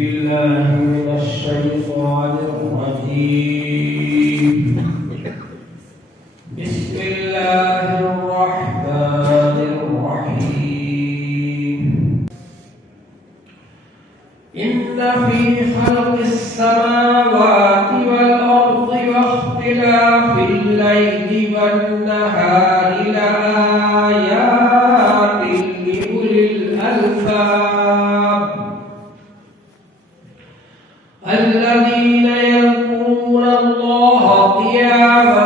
بالله من الشيطان الرجيم. بسم الله الرحمن الرحيم. إن في خلق السماوات والأرض واختلاف الليل والنهار لآيات لأولي الألباب الذين يذكرون الله قياما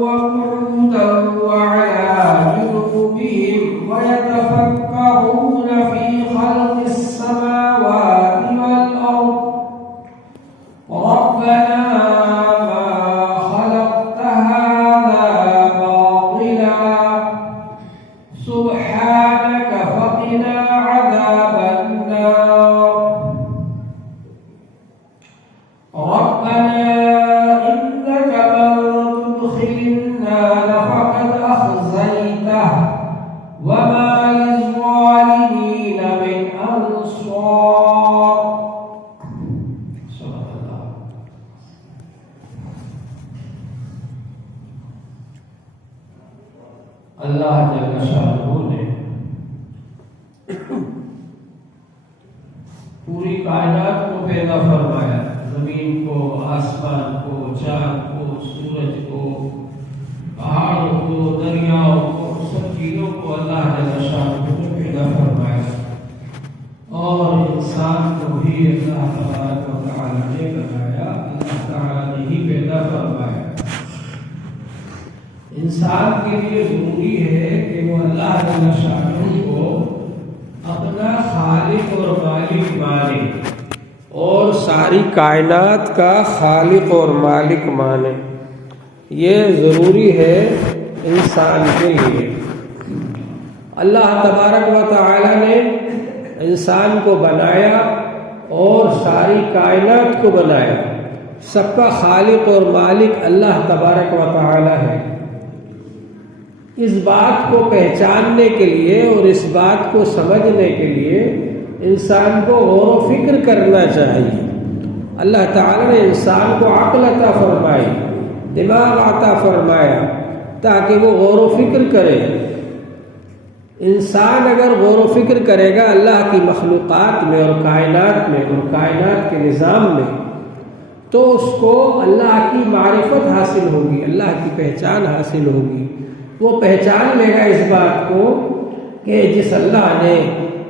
وقعودا وعلى جنوبهم ويتفكرون في خلق السماوات والأرض ربنا ما خلقت هذا باطلا سبحانك فقنا عذاب النار ربنا إنك من تدخل النار فقد أخزيته وما للظالمين من أنصار. صدق الله. اللہ جل شانہ نے پوری کائنات کو پیدا فرمایا، زمین کو، آسمان کو، چاند کو، سورج کو، پہاڑوں کو، دریاؤں کو، سب چیزوں کو اللہ جل شانہ نے پیدا فرمایا، اور انسان کو بھی اللہ تبارک و تعالی نے بنایا، اللہ تعالی نے ہی پیدا فرمایا۔ انسان کے لیے ضروری ہے کہ وہ اللہ جل شانہ کو اپنا خالق اور مالک مانے، اور ساری کائنات کا خالق اور مالک مانے۔ یہ ضروری ہے انسان کے لیے۔ اللہ تبارک و تعالی نے انسان کو بنایا اور ساری کائنات کو بنایا۔ سب کا خالق اور مالک اللہ تبارک و تعالی ہے۔ اس بات کو پہچاننے کے لیے اور اس بات کو سمجھنے کے لیے انسان کو غور و فکر کرنا چاہیے۔ اللہ تعالیٰ نے انسان کو عقل عطا فرمائی، دماغ عطا فرمایا تاکہ وہ غور و فکر کرے۔ انسان اگر غور و فکر کرے گا اللہ کی مخلوقات میں اور کائنات میں اور کائنات کے نظام میں، تو اس کو اللہ کی معرفت حاصل ہوگی، اللہ کی پہچان حاصل ہوگی۔ وہ پہچان لے گا اس بات کو کہ جس اللہ نے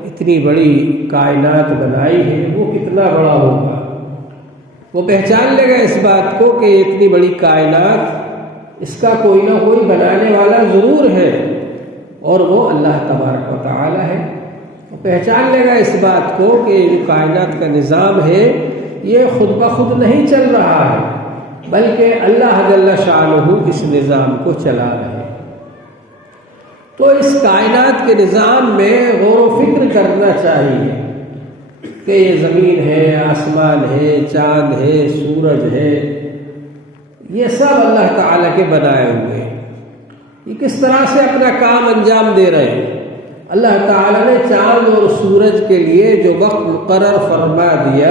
اتنی بڑی کائنات بنائی ہے وہ کتنا بڑا ہوگا۔ وہ پہچان لے گا اس بات کو کہ اتنی بڑی کائنات، اس کا کوئی نہ کوئی بنانے والا ضرور ہے، اور وہ اللہ تبارک و تعالی ہے۔ وہ پہچان لے گا اس بات کو کہ جو کائنات کا نظام ہے یہ خود بخود نہیں چل رہا ہے، بلکہ اللہ جل شانہ اس نظام کو چلا رہے ہیں۔ تو اس کائنات کے نظام میں غور و فکر کرنا چاہیے کہ یہ زمین ہے، آسمان ہے، چاند ہے، سورج ہے، یہ سب اللہ تعالیٰ کے بنائے ہوئے ہیں۔ یہ کس طرح سے اپنا کام انجام دے رہے ہیں۔ اللہ تعالیٰ نے چاند اور سورج کے لیے جو وقت مقرر فرما دیا،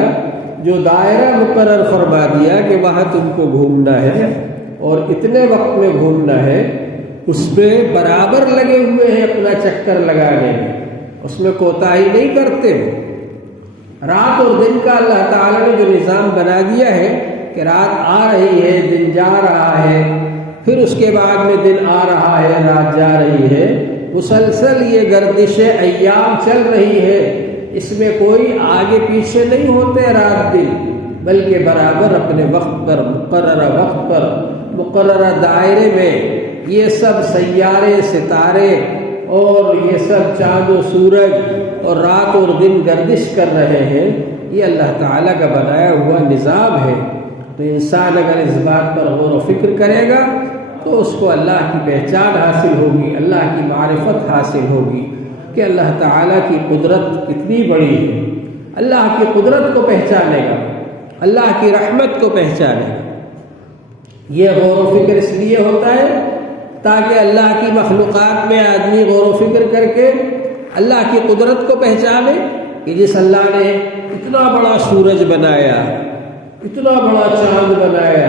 جو دائرہ مقرر فرما دیا کہ وہاں تم کو گھومنا ہے اور اتنے وقت میں گھومنا ہے، اس میں برابر لگے ہوئے ہیں اپنا چکر لگانے میں، اس میں کوتاہی نہیں کرتے۔ رات اور دن کا اللہ تعالیٰ نے جو نظام بنا دیا ہے کہ رات آ رہی ہے، دن جا رہا ہے، پھر اس کے بعد میں دن آ رہا ہے، رات جا رہی ہے، مسلسل یہ گردش ایام چل رہی ہے۔ اس میں کوئی آگے پیچھے نہیں ہوتے رات دن، بلکہ برابر اپنے وقت پر، مقررہ وقت پر، مقررہ دائرے میں یہ سب سیارے، ستارے اور یہ سب چاند و سورج اور رات اور دن گردش کر رہے ہیں۔ یہ اللہ تعالیٰ کا بنایا ہوا نظام ہے۔ تو انسان اگر اس بات پر غور و فکر کرے گا تو اس کو اللہ کی پہچان حاصل ہوگی، اللہ کی معرفت حاصل ہوگی کہ اللہ تعالیٰ کی قدرت کتنی بڑی ہے۔ اللہ کی قدرت کو پہچانے گا، اللہ کی رحمت کو پہچانے گا۔ یہ غور و فکر اس لیے ہوتا ہے تاکہ اللہ کی مخلوقات میں آدمی غور و فکر کر کے اللہ کی قدرت کو پہچانے کہ جس اللہ نے اتنا بڑا سورج بنایا، اتنا بڑا چاند بنایا،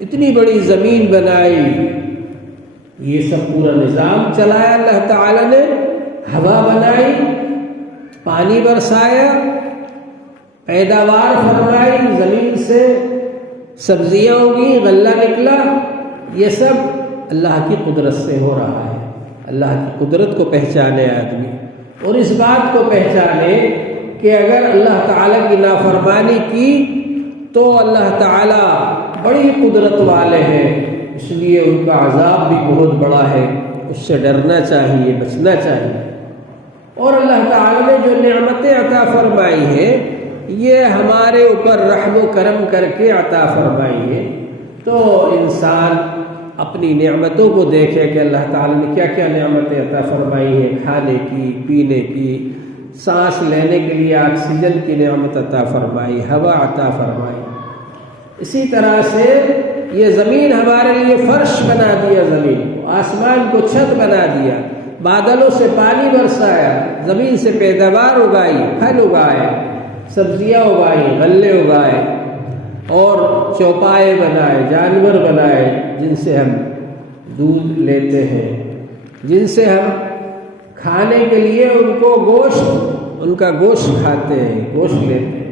اتنی بڑی زمین بنائی، یہ سب پورا نظام چلایا اللہ تعالیٰ نے، ہوا بنائی، پانی برسایا، پیداوار فرمائی، زمین سے سبزیاں ہوگی، غلہ نکلا، یہ سب اللہ کی قدرت سے ہو رہا ہے۔ اللہ کی قدرت کو پہچانے آدمی، اور اس بات کو پہچانے کہ اگر اللہ تعالیٰ کی نافرمانی کی تو اللہ تعالیٰ بڑی قدرت والے ہیں، اس لیے ان کا عذاب بھی بہت بڑا ہے، اس سے ڈرنا چاہیے، بچنا چاہیے۔ اور اللہ تعالیٰ نے جو نعمتیں عطا فرمائی ہیں یہ ہمارے اوپر رحم و کرم کر کے عطا فرمائی ہے، تو انسان اپنی نعمتوں کو دیکھے کہ اللہ تعالیٰ نے کیا کیا نعمتیں عطا فرمائی ہیں، کھانے کی، پینے کی، سانس لینے کے لیے آکسیجن کی نعمت عطا فرمائی، ہوا عطا فرمائی۔ اسی طرح سے یہ زمین ہمارے لیے فرش بنا دیا، زمین کو، آسمان کو چھت بنا دیا، بادلوں سے پانی برسایا، زمین سے پیداوار اگائی، پھل اگائے، سبزیاں اگائی، غلے اگائے، اور چوپائے بنائے، جانور بنائے جن سے ہم دودھ لیتے ہیں، جن سے ہم کھانے کے لیے ان کا گوشت کھاتے ہیں، گوشت لیتے ہیں۔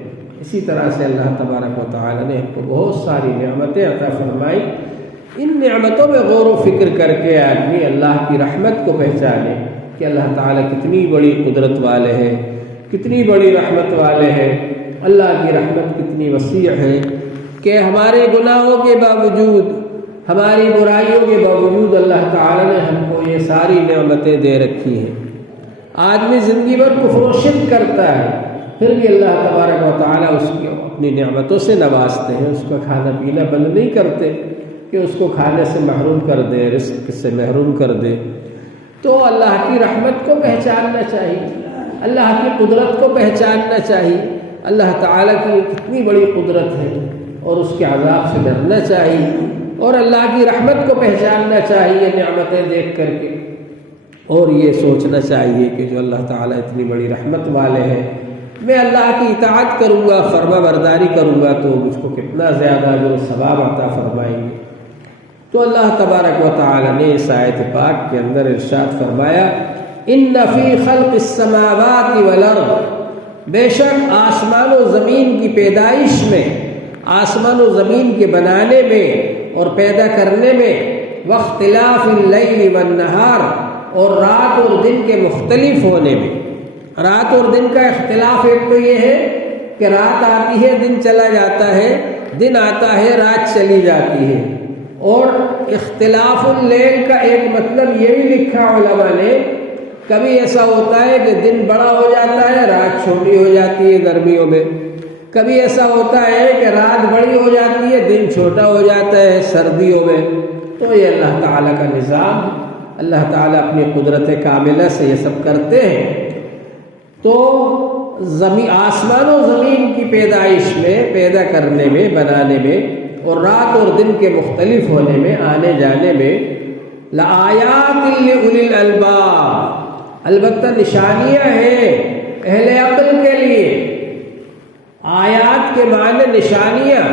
اسی طرح سے اللہ تبارک و تعالی نے ہم کو بہت ساری نعمتیں عطا فرمائی۔ ان نعمتوں میں غور و فکر کر کے آدمی اللہ کی رحمت کو پہچانے کہ اللہ تعالیٰ کتنی بڑی قدرت والے ہیں، کتنی بڑی رحمت والے ہیں، اللہ کی رحمت کتنی وسیع ہے کہ ہمارے گناہوں کے باوجود، ہماری برائیوں کے باوجود اللہ تعالیٰ نے ہم کو یہ ساری نعمتیں دے رکھی ہیں۔ آدمی زندگی بھر کفر و شرک کرتا ہے، پھر بھی اللہ تبارک و تعالیٰ اس کی اپنی نعمتوں سے نوازتے ہیں، اس کا کھانا پینا بند نہیں کرتے کہ اس کو کھانے سے محروم کر دے، رزق سے محروم کر دے۔ تو اللہ کی رحمت کو پہچاننا چاہیے، اللہ کی قدرت کو پہچاننا چاہیے، اللہ تعالیٰ کی کتنی بڑی قدرت ہے، اور اس کے عذاب سے ڈرنا چاہیے، اور اللہ کی رحمت کو پہچاننا چاہیے نعمتیں دیکھ کر کے، اور یہ سوچنا چاہیے کہ جو اللہ تعالیٰ اتنی بڑی رحمت والے ہیں، میں اللہ کی اطاعت کروں گا، فرما برداری کروں گا تو مجھ کو کتنا زیادہ جو ثواب عطا فرمائیں گے۔ تو اللہ تبارک و تعالیٰ نے اس آیت پاک کے اندر ارشاد فرمایا، ان فی خلق السماوات والارض، بے شک آسمان و زمین کی پیدائش میں، آسمان و زمین کے بنانے میں اور پیدا کرنے میں، واختلاف اللیل والنہار، اور رات اور دن کے مختلف ہونے میں۔ رات اور دن کا اختلاف ایک تو یہ ہے کہ رات آتی ہے دن چلا جاتا ہے، دن آتا ہے رات چلی جاتی ہے، اور اختلاف اللیل کا ایک مطلب یہ بھی لکھا علماء نے، کبھی ایسا ہوتا ہے کہ دن بڑا ہو جاتا ہے، رات چھوٹی ہو جاتی ہے گرمیوں میں، کبھی ایسا ہوتا ہے کہ رات بڑی ہو جاتی ہے، دن چھوٹا ہو جاتا ہے سردیوں میں۔ تو یہ اللہ تعالیٰ کا نظام، اللہ تعالیٰ اپنی قدرت کاملہ سے یہ سب کرتے ہیں۔ تو آسمان و زمین کی پیدائش میں، پیدا کرنے میں، بنانے میں، اور رات اور دن کے مختلف ہونے میں، آنے جانے میں، لآیات لأولی الالباب، البتہ نشانیاں ہیں اہل عقل کے لیے۔ آیات کے معنی نشانیاں،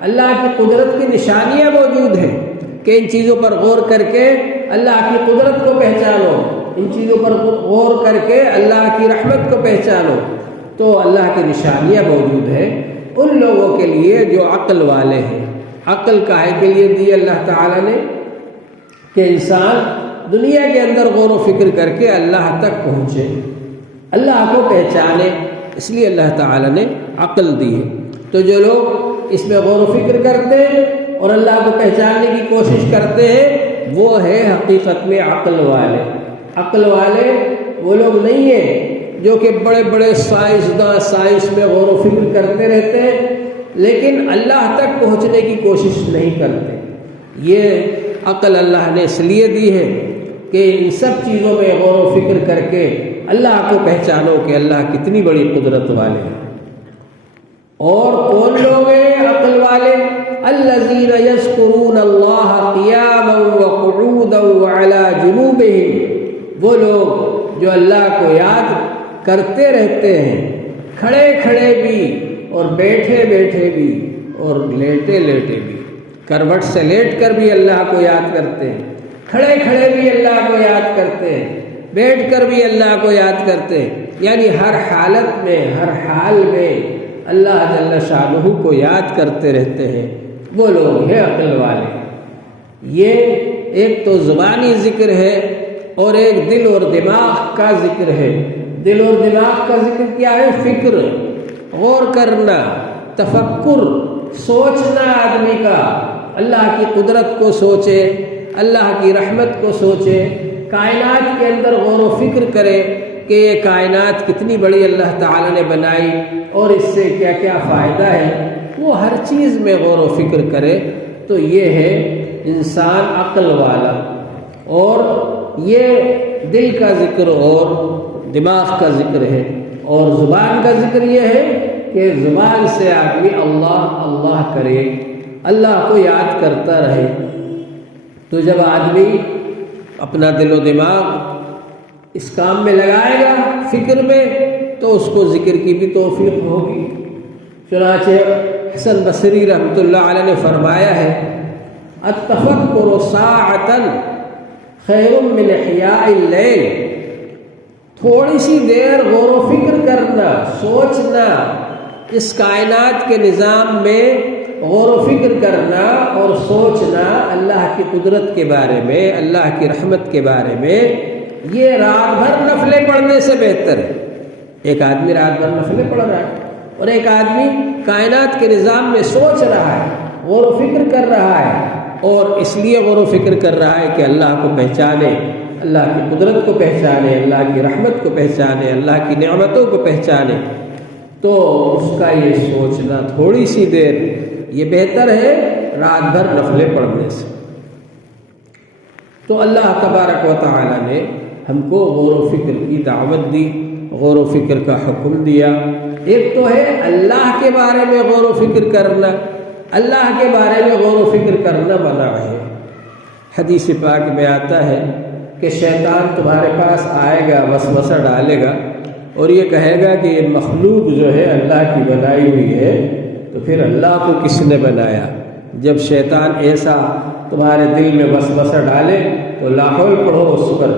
اللہ کی قدرت کی نشانیاں موجود ہیں کہ ان چیزوں پر غور کر کے اللہ کی قدرت کو پہچانو، ان چیزوں پر غور کر کے اللہ کی رحمت کو پہچانو۔ تو اللہ کی نشانیاں موجود ہیں ان لوگوں کے لیے جو عقل والے ہیں۔ عقل کاہے کے لیے دی اللہ تعالیٰ نے؟ کہ انسان دنیا کے اندر غور و فکر کر کے اللہ تک پہنچے، اللہ کو پہچانے، اس لیے اللہ تعالیٰ نے عقل دی ہے۔ تو جو لوگ اس میں غور و فکر کرتے ہیں اور اللہ کو پہچاننے کی کوشش کرتے ہیں، وہ ہے حقیقت میں عقل والے۔ عقل والے وہ لوگ نہیں ہیں جو کہ بڑے بڑے سائنسداں سائنس میں غور و فکر کرتے رہتے ہیں لیکن اللہ تک پہنچنے کی کوشش نہیں کرتے۔ یہ عقل اللہ نے اس لیے دی ہے کہ ان سب چیزوں میں غور و فکر کر کے اللہ کو پہچانو کہ اللہ کتنی بڑی قدرت والے ہیں۔ اور کون لوگ ہیں عقل والے؟ الذین یذکرون اللہ قیاما وقعودا وعلی جنوبہم، وہ لوگ جو اللہ کو یاد کرتے رہتے ہیں، کھڑے کھڑے بھی اور بیٹھے بیٹھے بھی اور لیٹے لیٹے بھی۔ کروٹ سے لیٹ کر بھی اللہ کو یاد کرتے ہیں، کھڑے کھڑے بھی اللہ کو یاد کرتے ہیں، بیٹھ کر بھی اللہ کو یاد کرتے ہیں، یعنی ہر حالت میں، ہر حال میں اللہ جل شانہ کو یاد کرتے رہتے ہیں۔ وہ لوگ ہیں عقل والے۔ یہ ایک تو زبانی ذکر ہے اور ایک دل اور دماغ کا ذکر ہے۔ دل اور دماغ کا ذکر کیا ہے؟ فکر، غور کرنا، تفکر، سوچنا آدمی کا، اللہ کی قدرت کو سوچے، اللہ کی رحمت کو سوچے، کائنات کے اندر غور و فکر کرے کہ یہ کائنات کتنی بڑی اللہ تعالیٰ نے بنائی اور اس سے کیا کیا فائدہ ہے، وہ ہر چیز میں غور و فکر کرے، تو یہ ہے انسان عقل والا۔ اور یہ دل کا ذکر اور دماغ کا ذکر ہے، اور زبان کا ذکر یہ ہے کہ زبان سے آدمی اللہ اللہ کرے، اللہ کو یاد کرتا رہے۔ تو جب آدمی اپنا دل و دماغ اس کام میں لگائے گا، فکر میں، تو اس کو ذکر کی بھی توفیق ہوگی۔ چنانچہ حسن بصری رحمۃ اللہ علیہ نے فرمایا ہے، التفکر ساعۃ خیر من احیاء اللیل، تھوڑی سی دیر غور و فکر کرنا، سوچنا، اس کائنات کے نظام میں غور و فکر کرنا اور سوچنا اللہ کی قدرت کے بارے میں، اللہ کی رحمت کے بارے میں، یہ رات بھر نفلیں پڑھنے سے بہتر ہے۔ ایک آدمی رات بھر نفلیں پڑھ رہا ہے اور ایک آدمی کائنات کے نظام میں سوچ رہا ہے، غور و فکر کر رہا ہے، اور اس لیے غور و فکر کر رہا ہے کہ اللہ کو پہچانے، اللہ کی قدرت کو پہچانے، اللہ کی رحمت کو پہچانے، اللہ کی نعمتوں کو پہچانے، تو اس کا یہ سوچنا تھوڑی سی دیر یہ بہتر ہے رات بھر نفلیں پڑھنے سے۔ تو اللہ تبارک و تعالی نے ہم کو غور و فکر کی دعوت دی، غور و فکر کا حکم دیا۔ ایک تو ہے اللہ کے بارے میں غور و فکر کرنا، اللہ کے بارے میں غور و فکر کرنا منع ہے۔ حدیث پاک میں آتا ہے کہ شیطان تمہارے پاس آئے گا، وسوسہ ڈالے گا اور یہ کہے گا کہ یہ مخلوق جو ہے اللہ کی بنائی ہوئی ہے، تو پھر اللہ کو کس نے بنایا؟ جب شیطان ایسا تمہارے دل میں وسوسہ ڈالے تو لا حول پڑھو، اس پر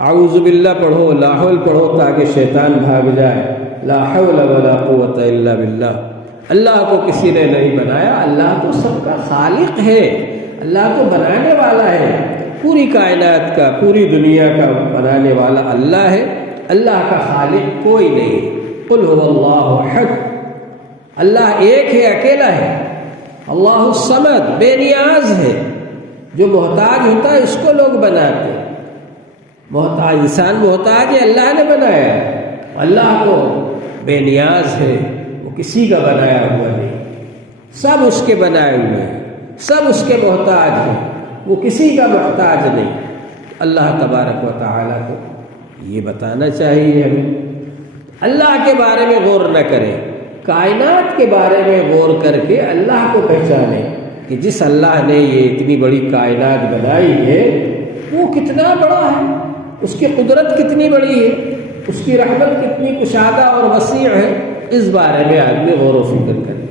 اعوذ باللہ پڑھو، لا حول پڑھو، تاکہ شیطان بھاگ جائے۔ لا حول ولا قوت الا باللہ، اللہ کو کسی نے نہیں بنایا، اللہ تو سب کا خالق ہے، اللہ تو بنانے والا ہے، پوری کائنات کا، پوری دنیا کا بنانے والا اللہ ہے، اللہ کا خالق کوئی نہیں۔ قل هو اللہ احد، اللہ ایک ہے، اکیلا ہے۔ اللہ الصمد، بے نیاز ہے، جو محتاج ہوتا ہے اس کو لوگ بناتے ہیں، محتاج انسان محتاج ہے، اللہ نے بنایا، اللہ کو بے نیاز ہے، وہ کسی کا بنایا ہوا نہیں، سب اس کے بنائے ہوئے ہیں، سب اس کے محتاج ہیں، وہ کسی کا محتاج نہیں۔ اللہ تبارک و تعالیٰ کو یہ بتانا چاہیے ہمیں، اللہ کے بارے میں غور نہ کریں، کائنات کے بارے میں غور کر کے اللہ کو پہچانیں کہ جس اللہ نے یہ اتنی بڑی کائنات بنائی ہے وہ کتنا بڑا ہے، اس کی قدرت کتنی بڑی ہے، اس کی رحمت کتنی کشادہ اور وسیع ہے، اس بارے میں آدمی غور و فکر کرے۔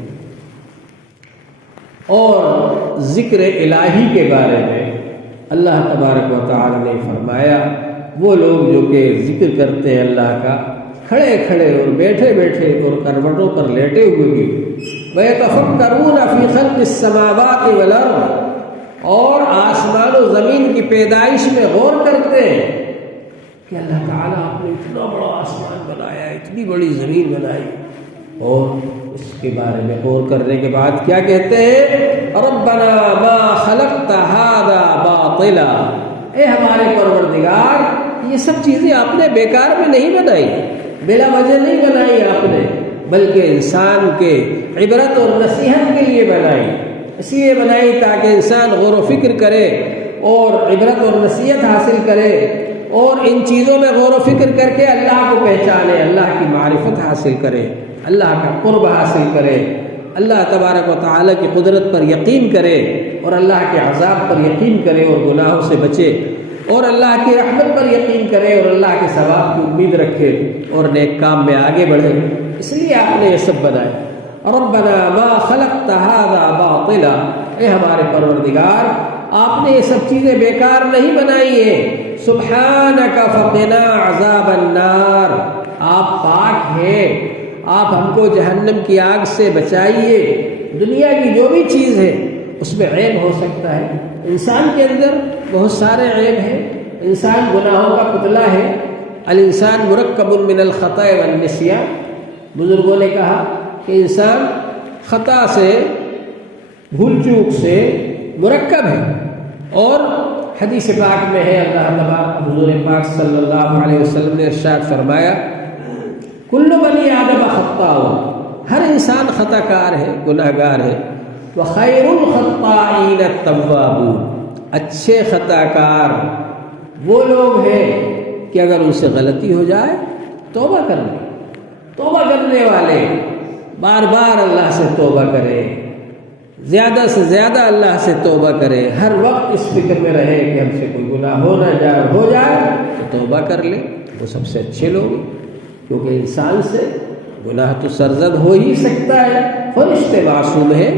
اور ذکر الہی کے بارے میں اللہ تبارک و تعالی نے فرمایا، وہ لوگ جو کہ ذکر کرتے ہیں اللہ کا کھڑے کھڑے اور بیٹھے بیٹھے اور کروٹوں پر لیٹے ہوئے بھی، وَيَتَفَكَّرُونَ فِي خَلْقِ السَّمَاوَاتِ وَالْأَرْضِ، اور آسمان و زمین کی پیدائش میں غور کرتے ہیں کہ اللہ تعالیٰ آپ نے اتنا بڑا آسمان بنایا، اتنی بڑی زمین بنائی، اور اس کے بارے میں غور کرنے کے بعد کیا کہتے ہیں؟ رَبَّنَا مَا خَلَقْتَ هَذَا بَاطِلًا، اے ہمارے پروردگار، یہ سب چیزیں آپ نے بیکار میں نہیں بنائی، بلا وجہ نہیں بنائی آپ نے، بلکہ انسان کے عبرت اور نصیحت کے لیے بنائی، اس لیے بنائی تاکہ انسان غور و فکر کرے اور عبرت اور نصیحت حاصل کرے، اور ان چیزوں میں غور و فکر کر کے اللہ کو پہچانے، اللہ کی معرفت حاصل کرے، اللہ کا قرب حاصل کرے، اللہ تبارک و تعالیٰ کی قدرت پر یقین کرے اور اللہ کے عذاب پر یقین کرے اور گناہوں سے بچے۔ اور اللہ کی رحمت پر یقین کرے اور اللہ کے ثواب کی امید رکھے اور نیک کام میں آگے بڑھے۔ اس لیے آپ نے یہ سب بنائے۔ ربنا ما خلقت هذا باطلا، اے ہمارے پروردگار آپ نے یہ سب چیزیں بیکار نہیں بنائی ہیں۔ سبحانک فقنا عذاب النار، آپ پاک ہیں، آپ ہم کو جہنم کی آگ سے بچائیے۔ دنیا کی جو بھی چیز ہے اس میں عیب ہو سکتا ہے، انسان کے اندر بہت سارے عیب ہیں، انسان گناہوں کا پتلا ہے۔ الانسان مرکب من الخطأ والنسیان، بزرگوں نے کہا کہ انسان خطا سے، بھول چوک سے مرکب ہے۔ اور حدیث پاک میں ہے، اللہ تعالیٰ حضور پاک صلی اللہ علیہ وسلم نے ارشاد فرمایا کل بنی آدم خطاء، ہر انسان خطا کار ہے، گناہ گار ہے۔ وخیر الخطائین التوابون، اچھے خطا کار وہ لوگ ہیں کہ اگر ان سے غلطی ہو جائے توبہ کر لیں، توبہ کرنے والے بار بار اللہ سے توبہ کرے، زیادہ سے زیادہ اللہ سے توبہ کرے، ہر وقت اس فکر میں رہے کہ ہم سے کوئی گناہ ہو نہ جائے، ہو جائے تو توبہ کر لے، وہ سب سے اچھے لوگ ہیں۔ کیونکہ انسان سے گناہ تو سرزد ہو ہی سکتا ہے، فرشتے معصوم ہیں،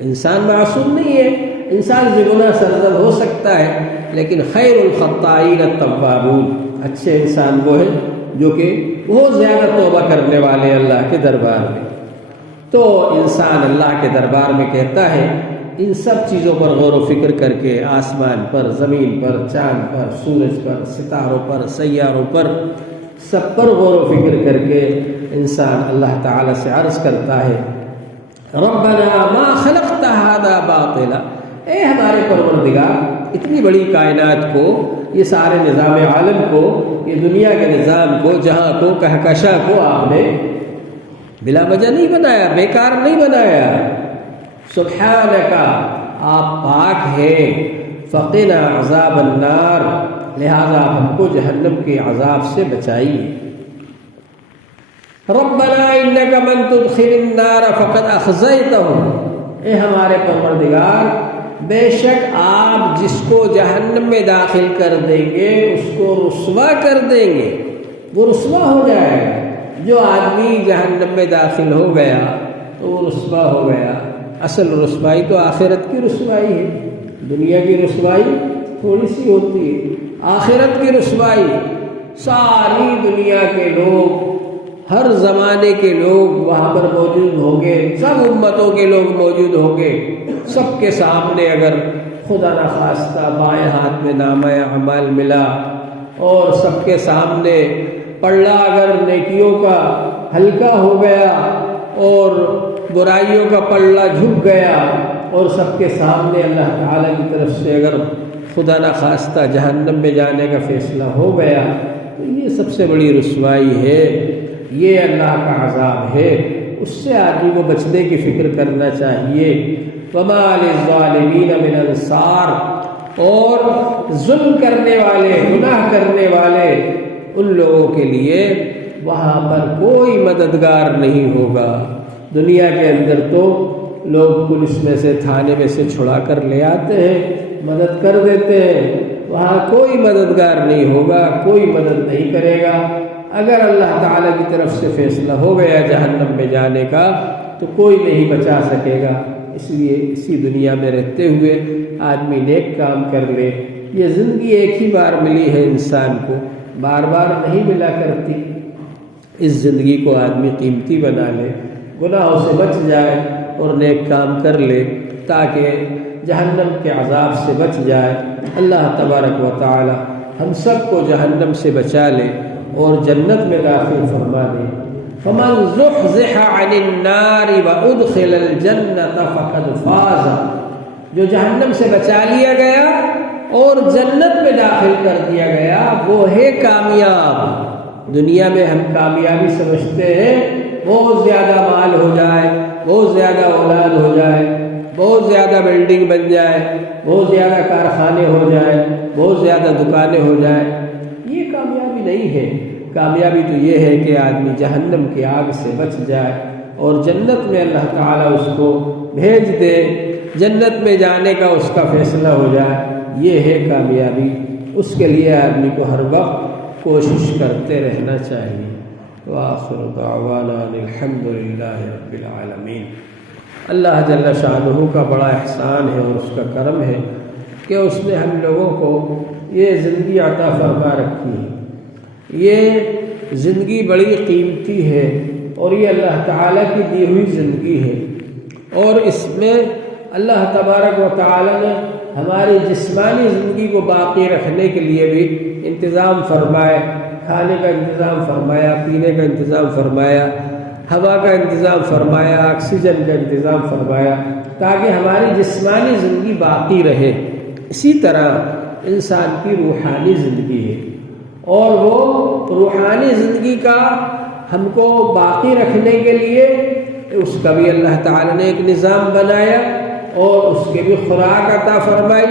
انسان معصوم نہیں ہے، انسان سے گناہ سرزد ہو سکتا ہے، لیکن خیر الخطائین التوابون، اچھے انسان وہ ہیں جو کہ بہت زیادہ توبہ کرنے والے اللہ کے دربار میں۔ تو انسان اللہ کے دربار میں کہتا ہے ان سب چیزوں پر غور و فکر کر کے، آسمان پر، زمین پر، چاند پر، سورج پر، ستاروں پر، سیاروں پر، سب پر غور و فکر کر کے انسان اللہ تعالی سے عرض کرتا ہے ربنا ما خلقت هذا باطلا، اے ہمارے پروردگار اتنی بڑی کائنات کو، یہ سارے نظام عالم کو، یہ دنیا کے نظام کو، جہاں کو، کہکشاں کو آپ نے بلا وجہ نہیں بنایا، بیکار نہیں بنایا۔ سبحانک، آپ پاک ہیں، فقنا عذاب النار، لہذا ہم کو جہنم کے عذاب سے بچائیے۔ ربنا انک من تدخل النار فقد اخزیتہ، اے ہمارے پروردگار بے شک آپ جس کو جہنم میں داخل کر دیں گے اس کو رسوا کر دیں گے، وہ رسوا ہو جائے گا۔ جو آدمی جہنم میں داخل ہو گیا تو وہ رسوا ہو گیا۔ اصل رسوائی تو آخرت کی رسوائی ہے، دنیا کی رسوائی تھوڑی سی ہوتی ہے، آخرت کی رسوائی ساری دنیا کے لوگ، ہر زمانے کے لوگ وہاں پر موجود ہوں گے، سب امتوں کے لوگ موجود ہوں گے، سب کے سامنے اگر خدا نخواستہ بائیں ہاتھ میں نامہ اعمال ملا اور سب کے سامنے پلڑا اگر نیکیوں کا ہلکا ہو گیا اور برائیوں کا پلڑا جھک گیا اور سب کے سامنے اللہ تعالیٰ کی طرف سے اگر خدا نخواستہ جہنم میں جانے کا فیصلہ ہو گیا تو یہ سب سے بڑی رسوائی ہے، یہ اللہ کا عذاب ہے، اس سے آدمی کو بچنے کی فکر کرنا چاہیے۔ وما للظالمین من انصار، اور ظلم کرنے والے، گناہ کرنے والے، ان لوگوں کے لیے وہاں پر کوئی مددگار نہیں ہوگا۔ دنیا کے اندر تو لوگ پولیس میں سے، تھانے میں سے چھڑا کر لے آتے ہیں، مدد کر دیتے ہیں، وہاں کوئی مددگار نہیں ہوگا، کوئی مدد نہیں کرے گا۔ اگر اللہ تعالیٰ کی طرف سے فیصلہ ہو گیا جہنم میں جانے کا تو کوئی نہیں بچا سکے گا۔ اس لیے اسی دنیا میں رہتے ہوئے آدمی نیک کام کر لے۔ یہ زندگی ایک ہی بار ملی ہے انسان کو، بار بار نہیں ملا کرتی۔ اس زندگی کو آدمی قیمتی بنا لے، گناہوں سے بچ جائے اور نیک کام کر لے تاکہ جہنم کے عذاب سے بچ جائے۔ اللہ تبارک و تعالی ہم سب کو جہنم سے بچا لے اور جنت میں داخل فرما دے۔ فمن زحزح عن النار وادخل الجنة فقد فاز، جو جہنم سے بچا لیا گیا اور جنت میں داخل کر دیا گیا وہ ہے کامیاب۔ دنیا میں ہم کامیابی سمجھتے ہیں بہت زیادہ مال ہو جائے، بہت زیادہ اولاد ہو جائے، بہت زیادہ بلڈنگ بن جائے، بہت زیادہ کارخانے ہو جائے، بہت زیادہ دکانیں ہو جائیں، یہ کامیابی نہیں ہے۔ کامیابی تو یہ ہے کہ آدمی جہنم کی آگ سے بچ جائے اور جنت میں اللہ تعالیٰ اس کو بھیج دے، جنت میں جانے کا اس کا فیصلہ ہو جائے، یہ ہے کامیابی۔ اس کے لیے آدمی کو ہر وقت کوشش کرتے رہنا چاہیے۔ وآخر دعوانا الحمد للہ رب العالمین۔ اللہ جل شانہ کا بڑا احسان ہے اور اس کا کرم ہے کہ اس نے ہم لوگوں کو یہ زندگی عطا فرما رکھی ہے۔ یہ زندگی بڑی قیمتی ہے اور یہ اللہ تعالیٰ کی دی ہوئی زندگی ہے، اور اس میں اللہ تبارک و تعالیٰ نے ہماری جسمانی زندگی کو باقی رکھنے کے لیے بھی انتظام فرمائے، کھانے کا انتظام فرمایا، پینے کا انتظام فرمایا، ہوا کا انتظام فرمایا، آکسیجن کا انتظام فرمایا، تاکہ ہماری جسمانی زندگی باقی رہے۔ اسی طرح انسان کی روحانی زندگی ہے، اور وہ روحانی زندگی کا ہم کو باقی رکھنے کے لیے اس کا بھی اللہ تعالیٰ نے ایک نظام بنایا اور اس کے بھی خوراک عطا فرمائی،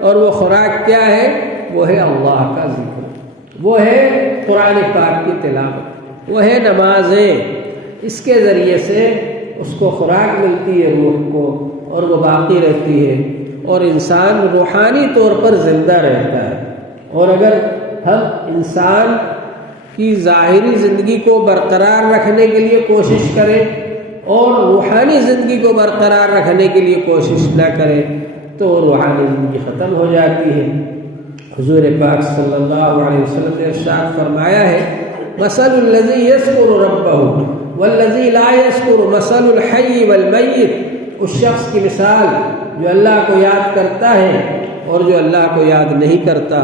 اور وہ خوراک کیا ہے؟ وہ ہے اللہ کا ذکر، وہ ہے قرآن پاک کی تلاوت، وہ ہے نمازیں۔ اس کے ذریعے سے اس کو خوراک ملتی ہے روح کو، اور وہ باقی رہتی ہے، اور انسان روحانی طور پر زندہ رہتا ہے۔ اور اگر ہم انسان کی ظاہری زندگی کو برقرار رکھنے کے لیے کوشش کریں اور روحانی زندگی کو برقرار رکھنے کے لیے کوشش نہ کریں تو روحانی زندگی ختم ہو جاتی ہے۔ حضور پاک صلی اللہ علیہ وسلم نے ارشاد فرمایا ہے، مثل الذی یذکر ربہ والذی لا یذکر مثل الحی والمیت۔ اس شخص کی مثال جو اللہ کو یاد کرتا ہے اور جو اللہ کو یاد نہیں کرتا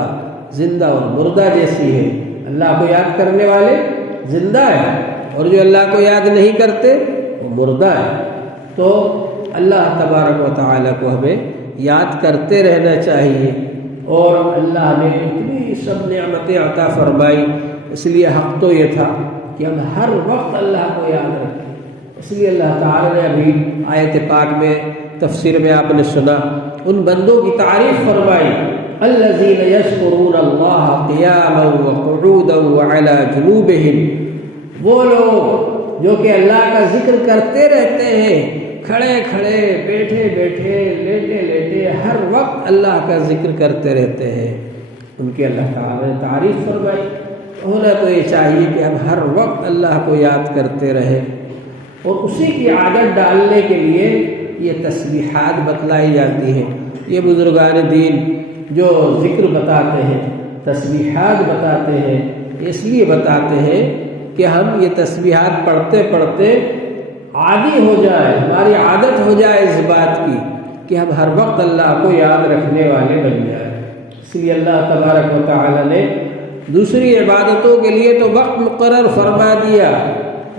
زندہ اور مردہ جیسی ہے۔ اللہ کو یاد کرنے والے زندہ ہیں، اور جو اللہ کو یاد نہیں کرتے وہ مردہ ہے۔ تو اللہ تبارک و تعالیٰ کو ہمیں یاد کرتے رہنا چاہیے، اور اللہ نے اتنی سب نعمتیں عطا فرمائی، اس لیے حق تو یہ تھا کہ ہم ہر وقت اللہ کو یاد رکھیں۔ اس لیے اللہ تعالیٰ نے ابھی آیت پاک میں تفسیر میں آپ نے سنا، ان بندوں کی تعریف فرمائی، الذین یذکرون اللہ قیاما وقعودا وعلی جنوبہم۔ وہ لوگ جو کہ اللہ کا ذکر کرتے رہتے ہیں، کھڑے کھڑے، بیٹھے بیٹھے، لیٹے لیٹے، ہر وقت اللہ کا ذکر کرتے رہتے ہیں، ان کی اللہ تعالیٰ نے تعریف فرمائی۔ ہونا تو یہ چاہیے کہ ہم ہر وقت اللہ کو یاد کرتے رہیں، اور اسی کی عادت ڈالنے کے لیے یہ تسبیحات بتلائی جاتی ہیں۔ یہ بزرگان دین جو ذکر بتاتے ہیں، تسبیحات بتاتے ہیں، اس لیے بتاتے ہیں کہ ہم یہ تسبیحات پڑھتے پڑھتے عادی ہو جائے، ہماری عادت ہو جائے اس بات کی کہ ہم ہر وقت اللہ کو یاد رکھنے والے بن جائیں۔ اس لیے اللہ تبارک و تعالیٰ نے دوسری عبادتوں کے لیے تو وقت مقرر فرما دیا،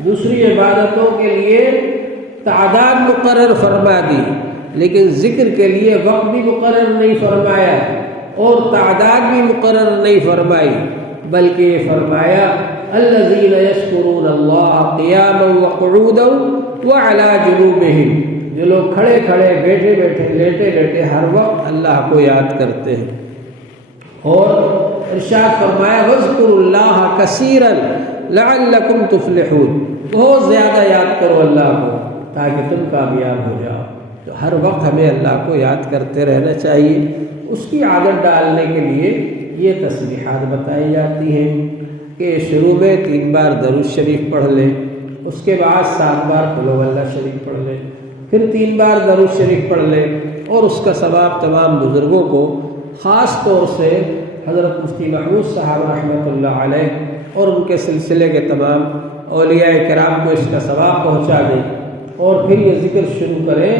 دوسری عبادتوں کے لیے تعداد مقرر فرما دی، لیکن ذکر کے لیے وقت بھی مقرر نہیں فرمایا اور تعداد بھی مقرر نہیں فرمائی، بلکہ یہ فرمایا الذین یذکرون اللہ قیاما وقعودا وعلی جنوبہم۔ جو لوگ کھڑے کھڑے، بیٹھے بیٹھے، لیٹے لیٹے ہر وقت اللہ کو یاد کرتے ہیں، اور ارشاد فرمایا وَاذْكُرُوا اللَّهَ كَثِيرًا لَعَلَّكُمْ تُفْلِحُونَ۔ بہت زیادہ یاد کرو اللہ کو تاکہ تم کامیاب ہو جاؤ۔ تو ہر وقت ہمیں اللہ کو یاد کرتے رہنا چاہیے۔ اس کی عادت ڈالنے کے لیے یہ تسبیحات بتائی جاتی ہیں کہ شروع میں 3 بار درود شریف پڑھ لیں، اس کے بعد 7 بار قل هو اللہ شریف پڑھ لیں، پھر 3 بار درود شریف پڑھ لیں، اور اس کا ثواب تمام بزرگوں کو، خاص طور سے حضرت مفتی محمود صاحب رحمۃ اللہ علیہ اور ان کے سلسلے کے تمام اولیاء کرام کو اس کا ثواب پہنچا دیں، اور پھر یہ ذکر شروع کریں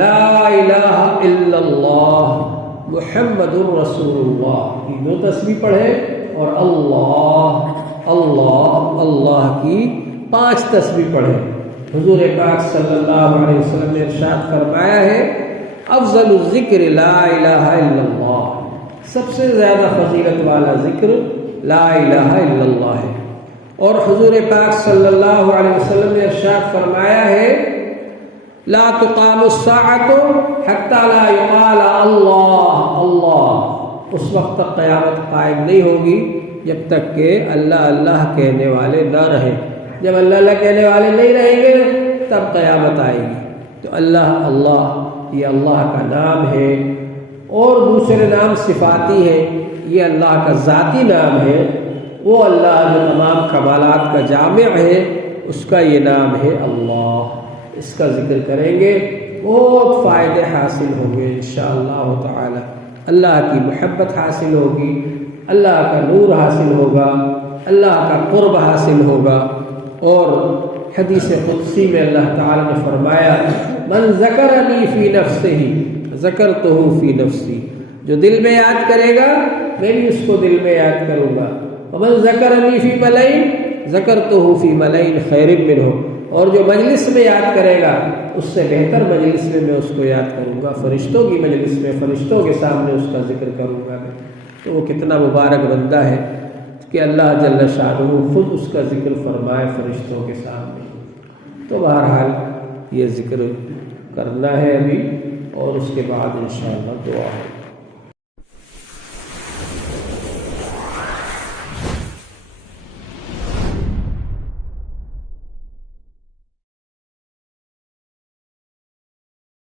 لا الہ الا اللہ محمد الرسول اللہ، یہ 2 تسبیح پڑھیں، اور اللہ اللہ اللہ کی 5 تسبیح پڑھیں۔ حضور پاک صلی اللہ علیہ وسلم نے ارشاد فرمایا ہے افضل الذکر لا الہ الا اللہ، سب سے زیادہ فضیلت والا ذکر لا الہ الا اللہ ہے۔ اور حضور پاک صلی اللہ علیہ وسلم نے ارشاد فرمایا ہے لا تقام الساعة حتى لا يقال اللہ اللہ، اس وقت تک قیامت قائم نہیں ہوگی جب تک کہ اللہ اللہ کہنے والے نہ رہیں۔ جب اللہ اللہ کہنے والے نہیں رہیں گے تب قیامت آئے گی۔ تو اللہ اللہ یہ اللہ کا نام ہے، اور دوسرے نام صفاتی ہے، یہ اللہ کا ذاتی نام ہے، وہ اللہ جو تمام کمالات کا جامع ہے، اس کا یہ نام ہے اللہ۔ اس کا ذکر کریں گے، بہت فائدے حاصل ہوں گے انشاءاللہ تعالی۔ اللہ کی محبت حاصل ہوگی، اللہ کا نور حاصل ہوگا، اللہ کا قرب حاصل ہوگا۔ اور حدیث قدسی میں اللہ تعالی نے فرمایا، من ذکرنی فی نفسہ ذکرتہ فی نفسی، جو دل میں یاد کرے گا میں بھی اس کو دل میں یاد کروں گا۔ ومن ذکرنی فی ملئ ذکرتہ فی ملئ خیر منہ، اور جو مجلس میں یاد کرے گا اس سے بہتر مجلس میں اس کو یاد کروں گا، فرشتوں کی مجلس میں فرشتوں کے سامنے اس کا ذکر کروں گا۔ تو وہ کتنا مبارک بندہ ہے کہ اللہ جل شانہ خود اس کا ذکر فرمائے فرشتوں کے سامنے۔ تو بہرحال یہ ذکر کرنا ہے ابھی، اور اس کے بعد انشاءاللہ دعا ہے۔